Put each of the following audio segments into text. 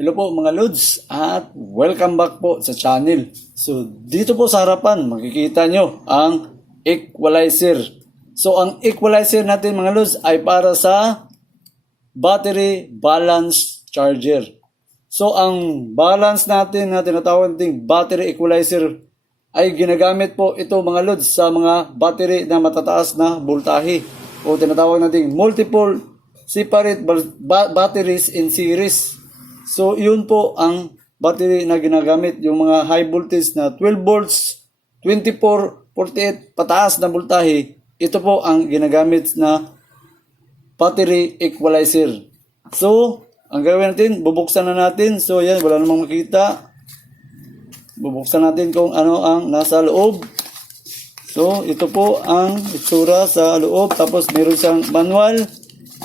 Hello po mga Lods at welcome back po sa channel. So dito po sa harapan makikita nyo ang equalizer. So ang equalizer natin mga Lods ay para sa battery balance charger. So ang balance natin na tinatawag nating battery equalizer ay ginagamit po ito mga Lods sa mga battery na matataas na voltahe o tinatawag nating multiple separate batteries in series. So, yun po ang battery na ginagamit. Yung mga high voltage na 12 volts, 24, 48, pataas na voltahe. Ito po ang ginagamit na battery equalizer. So, ang gagawin natin, bubuksan na natin. So, yan, wala namang makita. Bubuksan natin kung ano ang nasa loob. So, ito po ang itsura sa loob. Tapos, meron siyang manual.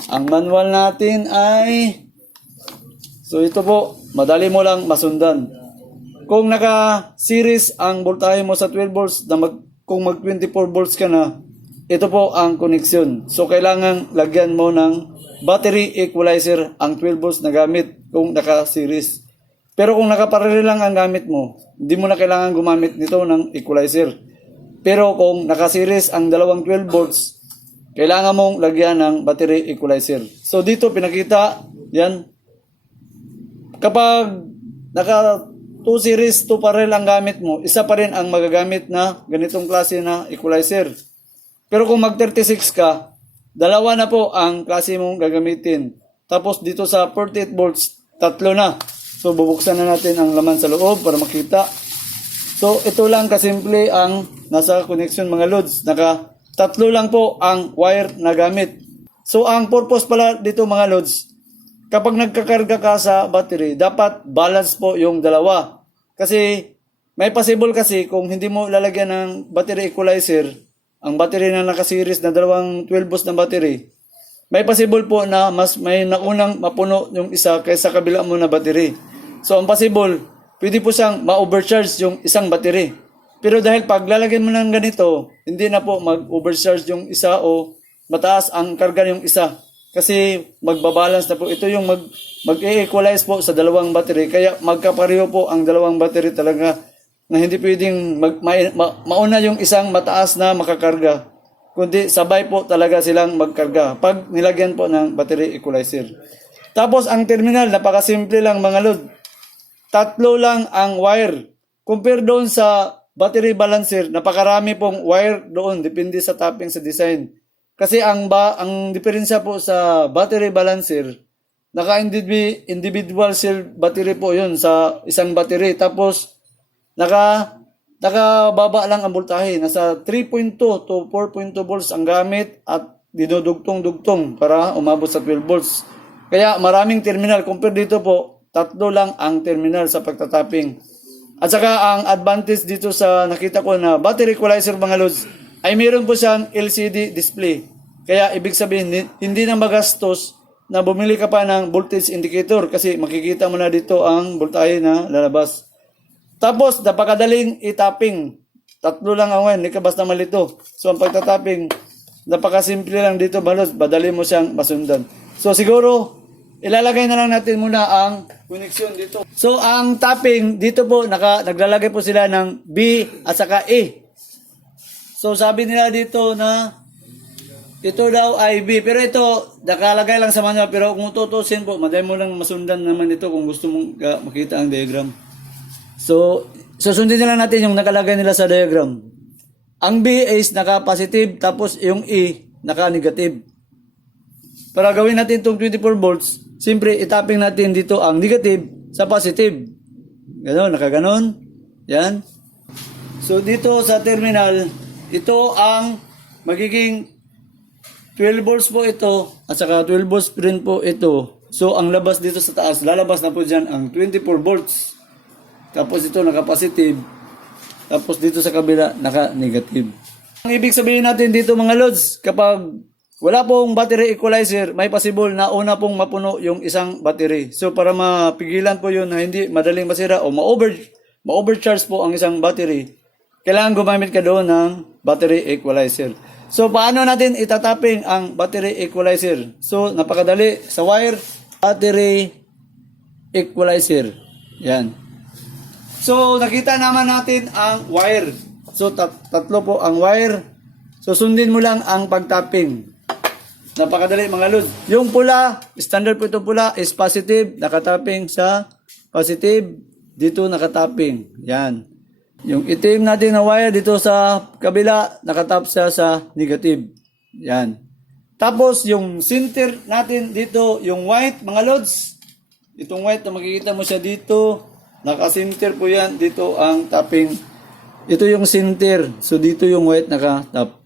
Ang manual natin ay... So ito po, madali mo lang masundan. Kung naka-series ang voltahe mo sa 12 volts, kung mag 24 volts ka na, ito po ang connection. So kailangan lagyan mo ng battery equalizer ang 12 volts na gamit kung naka-series. Pero kung nakaparallel lang ang gamit mo, hindi mo na kailangan gumamit nito ng equalizer. Pero kung naka-series ang dalawang 12 volts, kailangan mong lagyan ng battery equalizer. So dito pinakita, yan. Kapag naka 2 series, 2 parallel ang gamit mo, isa pa rin ang magagamit na ganitong klase na equalizer. Pero kung mag 36 ka, dalawa na po ang klase mong gagamitin. Tapos dito sa 48 volts, 3 na. So bubuksan na natin ang laman sa loob para makita. So ito lang kasimple ang nasa connection mga Lods. Naka 3 lang po ang wire na gamit. So ang purpose pala dito mga Lods, kapag nagkakarga ka sa battery, dapat balance po yung dalawa. Kasi may possible kasi kung hindi mo lalagyan ng battery equalizer, ang battery na naka-series na dalawang 12 volts na battery, may possible po na mas may naunang mapuno yung isa kaysa kabila mo na battery. So ang possible, pwede po siyang ma-overcharge yung isang battery. Pero dahil pag lalagyan mo ng ganito, hindi na po mag-overcharge yung isa o mataas ang karga yung isa. Kasi magbabalance na po. Ito yung mag-equalize po sa dalawang battery. Kaya magkapareho po ang dalawang battery talaga na hindi pwedeng mauna yung isang mataas na makakarga. Kundi sabay po talaga silang magkarga pag nilagyan po ng battery equalizer. Tapos ang terminal, napakasimple lang mga Lod. 3 lang ang wire. Compare doon sa battery balancer, napakarami pong wire doon. Depende sa topping sa design. Kasi ang diferensya po sa battery balancer, naka-individual cell battery po yun sa isang battery. Tapos, nakababa lang ang voltahe. Nasa 3.2 to 4.2 volts ang gamit at dinudugtong-dugtong para umabot sa 12 volts. Kaya maraming terminal. Compare dito po, 3 lang ang terminal sa pagtatapping. At saka ang advantage dito sa nakita ko na battery equalizer mga Lods, ay meron po siyang LCD display. Kaya ibig sabihin, hindi na magastos na bumili ka pa ng voltage indicator kasi makikita mo na dito ang voltahe na lalabas. Tapos, napakadaling i-tapping. 3 lang ang wire, hindi ka basta malito. So, ang pagtatapping, napakasimple lang dito, balos, madali mo siyang masundan. So, siguro, ilalagay na lang natin muna ang connection dito. So, ang tapping, dito po, naglalagay po sila ng B at saka E. So sabi nila dito na ito daw ay B. Pero ito, nakalagay lang sa manual. Pero kung tutusin po, madali mo lang masundan naman ito kung gusto mong makita ang diagram. So, susundin na lang natin yung nakalagay nila sa diagram. Ang B is naka-positive, tapos yung E naka-negative. Para gawin natin itong 24 volts, siyempre itapping natin dito ang negative sa positive. Ganon, nakaganon. Yan. So dito sa terminal, ito ang magiging 12 volts po ito at saka 12 volts rin po ito. So ang labas dito sa taas, lalabas na po dyan ang 24 volts. Tapos ito naka-positive. Tapos dito sa kabila naka-negative. Ang ibig sabihin natin dito mga Lods, kapag wala pong battery equalizer, may possible na una pong mapuno yung isang battery. So para mapigilan po yun na hindi madaling masira o ma-overcharge po ang isang battery, kailangan gumamit ka doon ng battery equalizer. So, paano natin itatapping ang battery equalizer? So, napakadali. Sa wire, battery equalizer. Yan. So, nakita naman natin ang wire. So, tatlo po ang wire. So, sundin mo lang ang pagtapping. Napakadali mga lods. Yung pula, standard po itong pula is positive. Nakatapping sa positive. Dito nakatapping. Yan. Yung itim natin na wire dito sa kabila, nakatap siya sa negative. Yan. Tapos, yung center natin dito, yung white mga lods. Itong white na makikita mo siya dito. Naka-center po yan. Dito ang tapping. Ito yung center. So, dito yung white nakatap.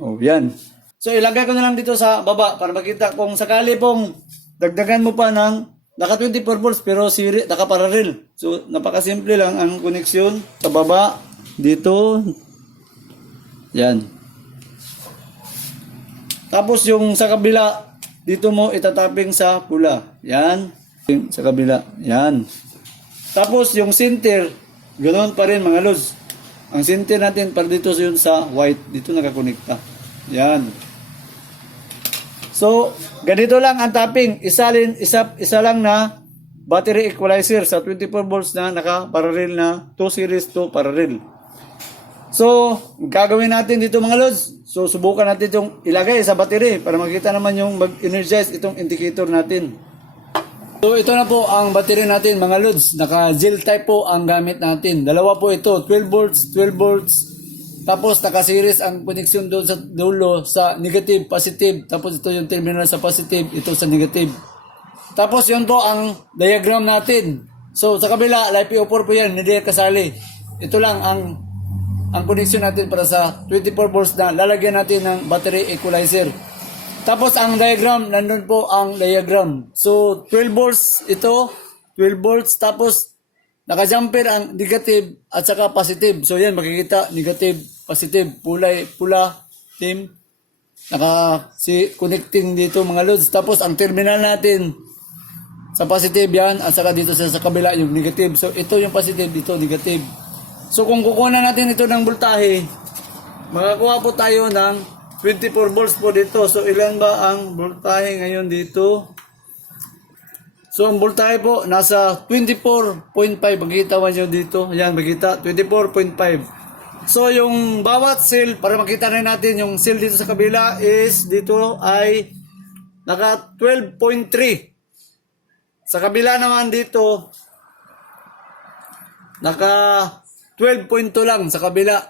Oh, yan. So, ilagay ko na lang dito sa baba para makita kung sakali pong dagdagan mo pa ng naka 24 volts pero naka-parallel. So, napakasimple lang ang koneksyon sa baba. Dito. Yan. Tapos, yung sa kabila, dito mo itatapping sa pula. Yan. Sa kabila. Yan. Tapos, yung center, ganoon pa rin mga lods. Ang center natin para dito yun sa white. Dito nakakonekta. Yan. So, ganito lang ang tapping. Isa lang na battery equalizer sa 24 volts na naka-parallel na 2 series to parallel. So, gagawin natin dito mga lods. So, subukan natin itong ilagay sa battery para makita naman yung mag-energize itong indicator natin. So, ito na po ang battery natin mga lods. Naka-gel type po ang gamit natin. Dalawa po ito, 12 volts, 12 volts. Tapos, naka-series ang connection doon sa dulo sa negative, positive. Tapos, ito yung terminal sa positive, ito sa negative. Tapos, yun po ang diagram natin. So, sa kabila, LiPo4 po yan, hindi kasali. Ito lang ang connection natin para sa 24 volts na lalagyan natin ng battery equalizer. Tapos ang diagram, nandun po ang diagram. So 12 volts ito, 12 volts tapos naka-jumper ang negative at saka positive. So yan makikita negative, positive, pula, team. Connecting dito mga loads. Tapos ang terminal natin sa positive yan at saka dito sa kabila yung negative. So ito yung positive, dito negative. So kung kukunan natin ito ng voltahe, makakuha po tayo ng 24 volts po dito. So ilan ba ang voltahe ngayon dito? So ang voltahe po nasa 24.5. Makikita mo nyo dito. Ayan, makikita 24.5. So yung bawat cell, para makita rin natin yung cell dito sa kabila is dito ay naka 12.3. Sa kabila naman dito naka 12.2 lang sa kabila.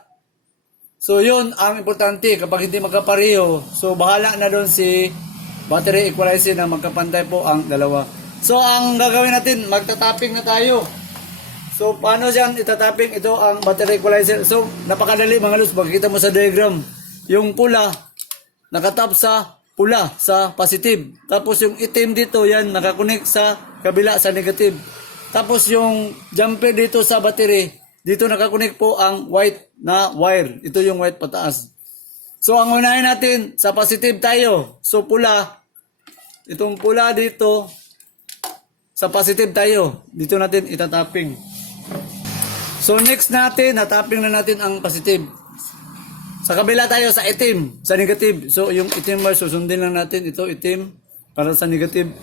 So yun ang importante kapag hindi magkapareho. So bahala na doon si battery equalizer na magkapantay po ang dalawa. So ang gagawin natin, magtatapping na tayo. So paano siyan itatapping? Ito ang battery equalizer. So napakadali mga lods, makikita mo sa diagram. Yung pula nakatap sa pula, sa positive. Tapos yung itim dito, yan nakakonect sa kabila sa negative. Tapos yung jumper dito sa battery, dito nakakonect po ang white na wire. Ito yung white pataas. So, ang unahin natin, sa positive tayo. So, pula. Itong pula dito, sa positive tayo. Dito natin itatapping. So, next natin, natapping na natin ang positive. Sa kabila tayo, sa itim, sa negative. So, yung itim wire, susundin lang natin. Ito, itim, para sa negative.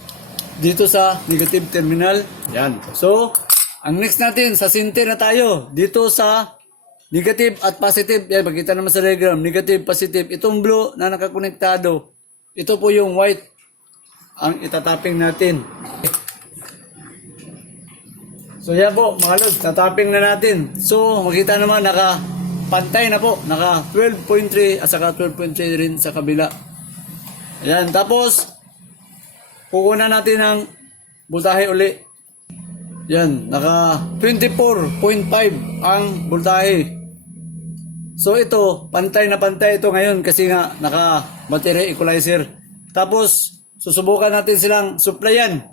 Dito sa negative terminal. Yan. So, ang next natin, sa center na tayo. Dito sa negative at positive. Yan, makita naman sa diagram. Negative, positive. Itong blue na nakakonektado. Ito po yung white. Ang itatapping natin. So, yan po, mga lods. Tatapping na natin. So, makita naman, nakapantay na po. Naka 12.3 at saka 12.3 rin sa kabila. Ayan. Tapos, kukunan natin ng voltahe uli. Yan, naka 24.5 ang voltahe. So ito, pantay na pantay ito ngayon kasi nga naka battery equalizer. Tapos susubukan natin silang supplyan.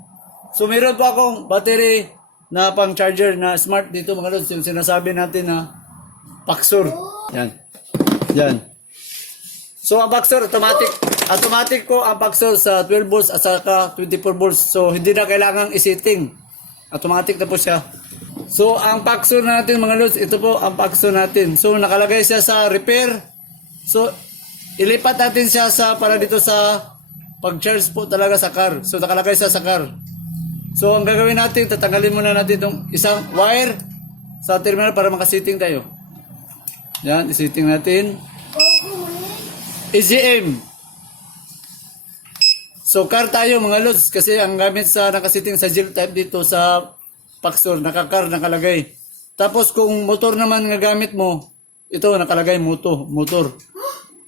So meron po akong battery na pang charger na smart dito mga lods, yung sinasabi natin na Paxor. Yan. Yan. So ang Paxor automatic po ang Paxor sa 12 volts at saka 24 volts. So hindi na kailangang isetting. Automatic na po siya. So, ang Paxor natin mga lods, ito po ang Paxor natin. So, nakalagay siya sa repair. So, ilipat natin siya para dito sa pag-charge po talaga sa car. So, nakalagay siya sa car. So, ang gagawin natin, tatanggalin muna natin itong isang wire sa terminal para makasitting tayo. Yan, isitting natin. EGM. So, car tayo mga lods kasi ang gamit sa nakasitting sa gel type dito sa Paxor, naka-car nakalagay. Tapos kung motor naman nga gamit mo, ito nakalagay motor.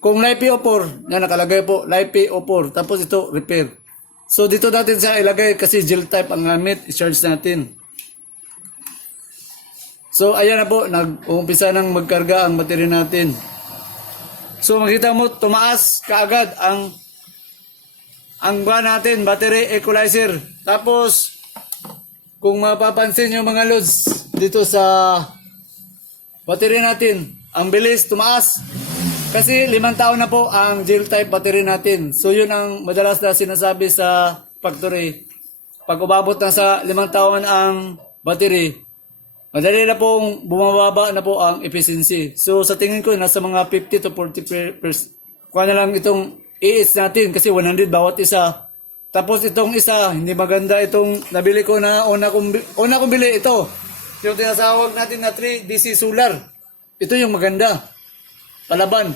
Kung LiPo4, na nakalagay po, LiPo4. Tapos ito, repair. So dito natin siya ilagay kasi gel type ang gamit, i-charge natin. So ayan na po, nag-uumpisa nang magkarga ang battery natin. So makita mo, tumaas kaagad ang natin, battery equalizer. Tapos, kung mapapansin nyo mga lods, dito sa battery natin, ang bilis tumaas. Kasi 5 taon na po ang gel type battery natin. So yun ang madalas na sinasabi sa factory. Pag umabot na sa 5 taon ang battery, madali na pong bumababa na po ang efficiency. So sa tingin ko, nasa mga 50 to 40%. Kuha na lang itong AS natin kasi 100 bawat isa. Tapos itong isa, hindi maganda itong nabili ko na una kong bili ito. Yung tinasawag natin na 3 DC solar. Ito yung maganda. Palaban.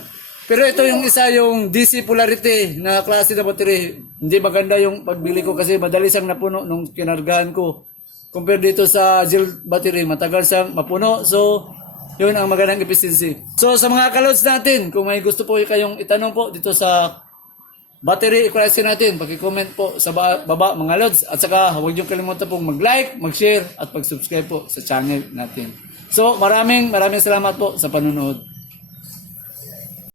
Pero ito yung isa, yung DC polarity na klase na battery. Hindi maganda yung pagbili ko kasi madali siyang napuno nung kinargahan ko. Compare dito sa gel battery, matagal siyang mapuno. So, yun ang magandang efficiency. So, sa mga kalods natin, kung may gusto po kayong itanong po dito sa battery equalizer natin, paki-comment po sa baba mga lods. At saka huwag niyo kalimutan pong mag-like, mag-share at mag-subscribe po sa channel natin. So maraming salamat po sa panunood.